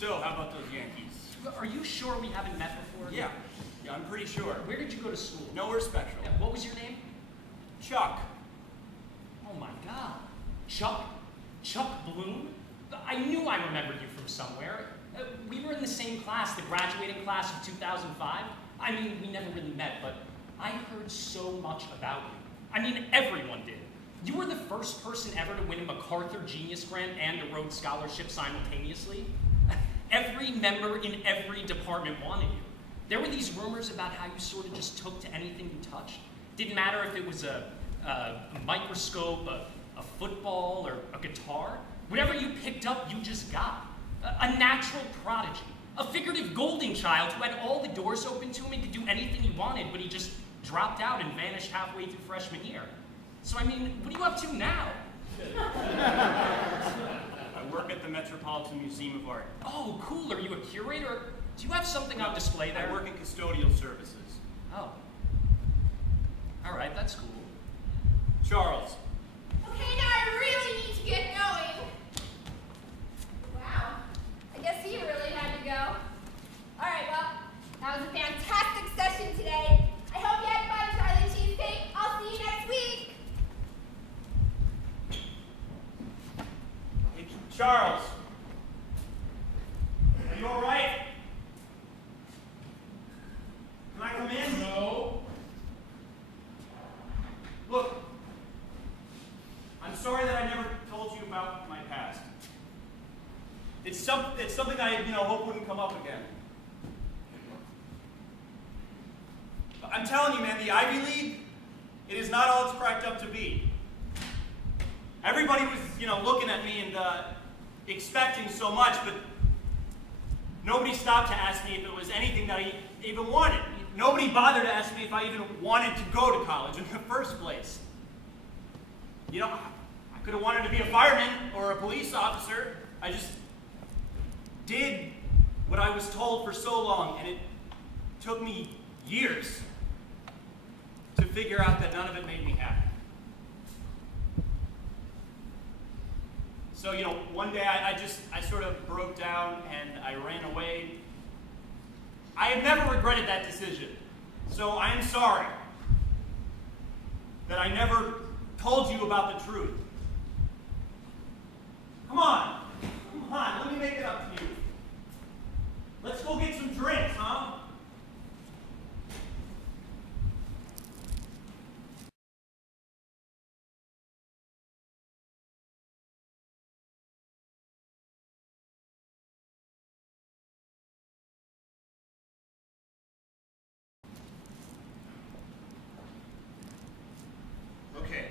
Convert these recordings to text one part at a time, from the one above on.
So, how about those Yankees? Are you sure we haven't met before? Yeah, I'm pretty sure. Where did you go to school? Nowhere special. Yeah, what was your name? Chuck. Oh my God. Chuck? Chuck Bloom? I knew I remembered you from somewhere. We were in the same class, the graduating class of 2005. I mean, we never really met, but I heard so much about you. I mean, everyone did. You were the first person ever to win a MacArthur Genius Grant and a Rhodes Scholarship simultaneously. Every member in every department wanted you. There were these rumors about how you sort of just took to anything you touched. Didn't matter if it was a microscope, a football, or a guitar. Whatever you picked up, you just got. A natural prodigy. A figurative golden child who had all the doors open to him and could do anything he wanted, but he just dropped out and vanished halfway through freshman year. So, I mean, what are you up to now? I work at the Metropolitan Museum of Art. Oh, cool. Are you a curator? Do you have something on display there? I work in custodial services. Oh. All right, that's cool. Charles. Okay, now I really need to get going. Wow. I guess he really had to go. All right, well, that was a fantastic session today. I hope you had fun, Charlie Cheesecake. I'll see you next week. Hey, Charles. Are you all right? Can I come in? No. Look, I'm sorry that I never told you about my past. It's something I, hope wouldn't come up again. But I'm telling you, man, the Ivy League, it is not all it's cracked up to be. Everybody was, looking at me and expecting so much, but nobody stopped to ask me if it was anything that I even wanted. Nobody bothered to ask me if I even wanted to go to college in the first place. I could have wanted to be a fireman or a police officer. I just did what I was told for so long, and it took me years to figure out that none of it made me happy. So, one day I sort of broke down and I ran away. I have never regretted that decision. So I am sorry that I never told you about the truth. Come on, let me make it up to you. Let's go get some drinks, huh? Okay.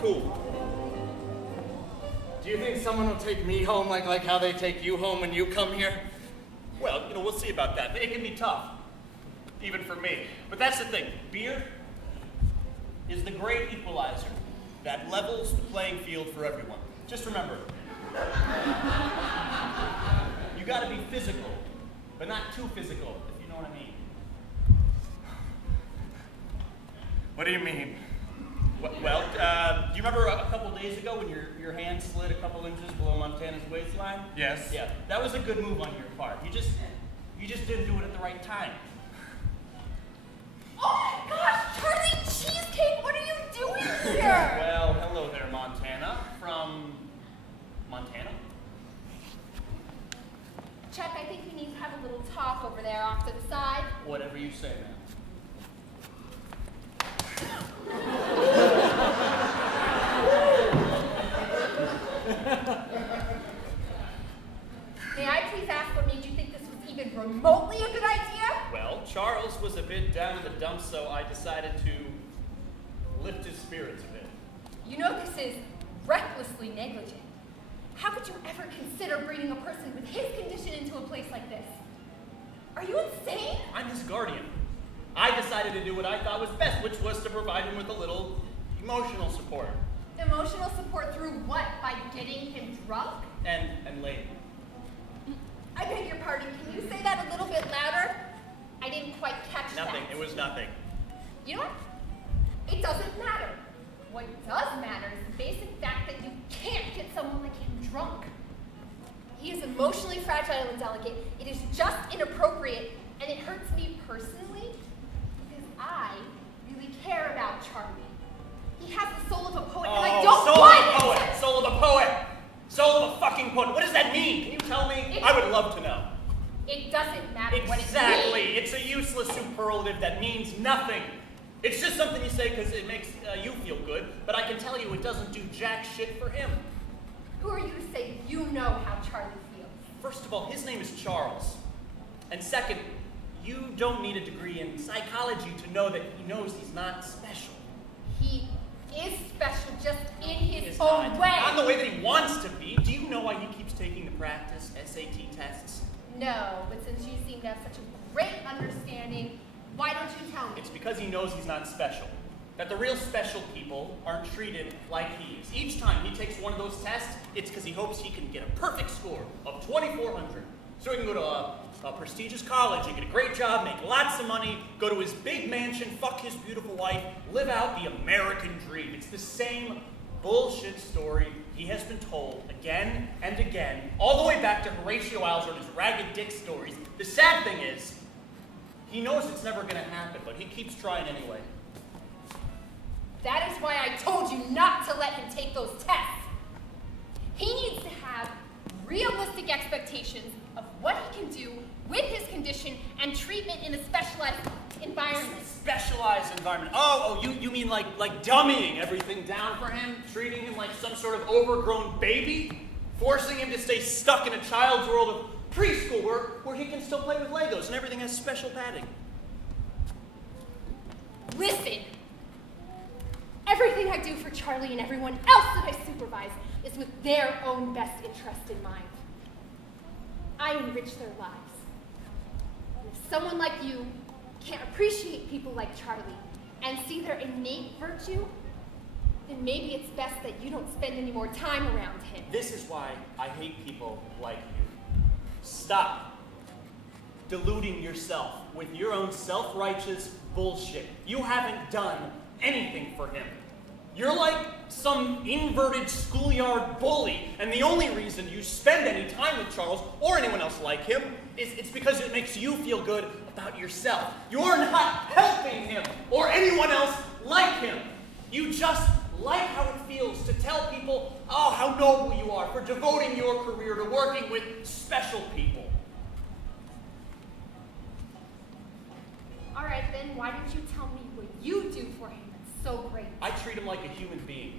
Cool. Do you think someone will take me home like how they take you home when you come here? Well, we'll see about that. It can be tough, even for me. But that's the thing. Beer is the great equalizer that levels the playing field for everyone. Just remember, you got to be physical, but not too physical, if you know what I mean. What do you mean? Well, do you remember a couple days ago when your hand slid a couple inches below Montana's waistline? Yes. Yeah, that was a good move on your part. You just didn't do it at the right time. Oh my gosh, Charlie Cheesecake, what are you doing here? Well, hello there, Montana. From Montana? Chuck, I think we need to have a little talk over there off to the side. Whatever you say, man. May I please ask what made you think this was even remotely a good idea? bit down in the dumps, so I decided to lift his spirits a bit. You know this is recklessly negligent. How could you ever consider bringing a person with his condition into a place like this? Are you insane? I'm his guardian. I decided to do what I thought was best, which was to provide him with a little emotional support. Emotional support through what? By getting him drunk? And late. I beg your pardon, can you say that a little bit louder? I didn't quite catch Nothing. that. It was nothing. You know what? It doesn't matter. What does matter is the basic fact that you can't get someone like him drunk. He is emotionally fragile and delicate. It is just inappropriate, and it hurts me personally because I really care about Charlie. He has the soul of a poet, and I don't soul want of a it! poet! Soul of a poet! Soul of a fucking poet! What does that mean? Can you tell me? I would love to know. It doesn't matter what it means. Exactly. It's a useless superlative that means nothing. It's just something you say because it makes you feel good, but I can tell you it doesn't do jack shit for him. Who are you to say you know how Charlie feels? First of all, his name is Charles. And second, you don't need a degree in psychology to know that he knows he's not special. He is special just in his He's own way. Not in the way that he wants to be. Do you know why he keeps taking the practice SAT tests? No, but since you seem to have such a great understanding, why don't you tell me? It's because he knows he's not special. That the real special people aren't treated like he is. Each time he takes one of those tests, it's because he hopes he can get a perfect score of 2,400. So he can go to a prestigious college and get a great job, make lots of money, go to his big mansion, fuck his beautiful wife, live out the American dream. It's the same bullshit story he has been told again and again, all the way back to Horatio Alger and his ragged dick stories. The sad thing is, he knows it's never going to happen, but he keeps trying anyway. That is why I told you not to let him take those tests. He needs to have realistic expectations of what he can do with his condition and treatment in a specialized environment. Specialized environment. Oh, you mean like dummying everything down for him? Treating him like some sort of overgrown baby? Forcing him to stay stuck in a child's world of preschool where he can still play with Legos and everything has special padding. Listen. Everything I do for Charlie and everyone else that I supervise is with their own best interest in mind. I enrich their lives. And if someone like you can't appreciate people like Charlie and see their innate virtue, then maybe it's best that you don't spend any more time around him. This is why I hate people like you. Stop deluding yourself with your own self-righteous bullshit. You haven't done anything for him. You're like some inverted schoolyard bully, and the only reason you spend any time with Charles or anyone else like him is it's because it makes you feel good about yourself. You're not helping him or anyone else like him. You just like how it feels to tell people, oh, how noble you are for devoting your career to working with special people. All right, then why didn't you tell me what you do for him that's so great? I treat him like a human being.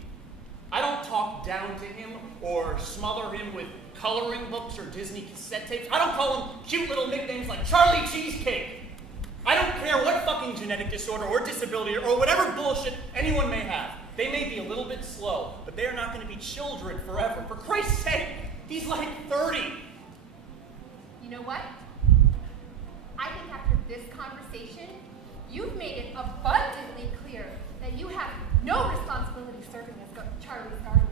I don't talk down to him or smother him with coloring books or Disney cassette tapes. I don't call him cute little nicknames like Charlie Cheesecake. I don't care what fucking genetic disorder or disability or whatever bullshit anyone may have. They may be a little bit slow, but they're not going to be children forever. For Christ's sake, he's like 30. You know what? I think after this conversation, you've made it abundantly clear that you have no responsibility serving as Charlie's guardian.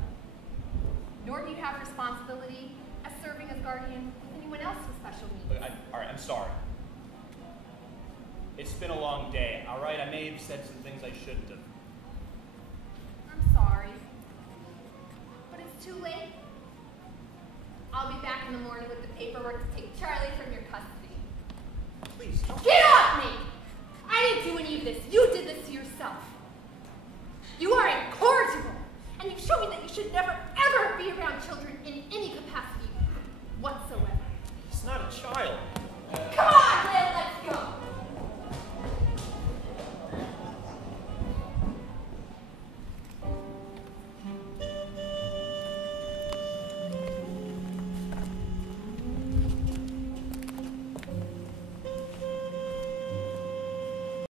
Nor do you have responsibility as serving as guardian with anyone else with special needs. All right, I'm sorry. It's been a long day, all right? I may have said some things I shouldn't have. I'm sorry. But it's too late. I'll be back in the morning with the paperwork to take Charlie from your custody. Please, don't. Get off me!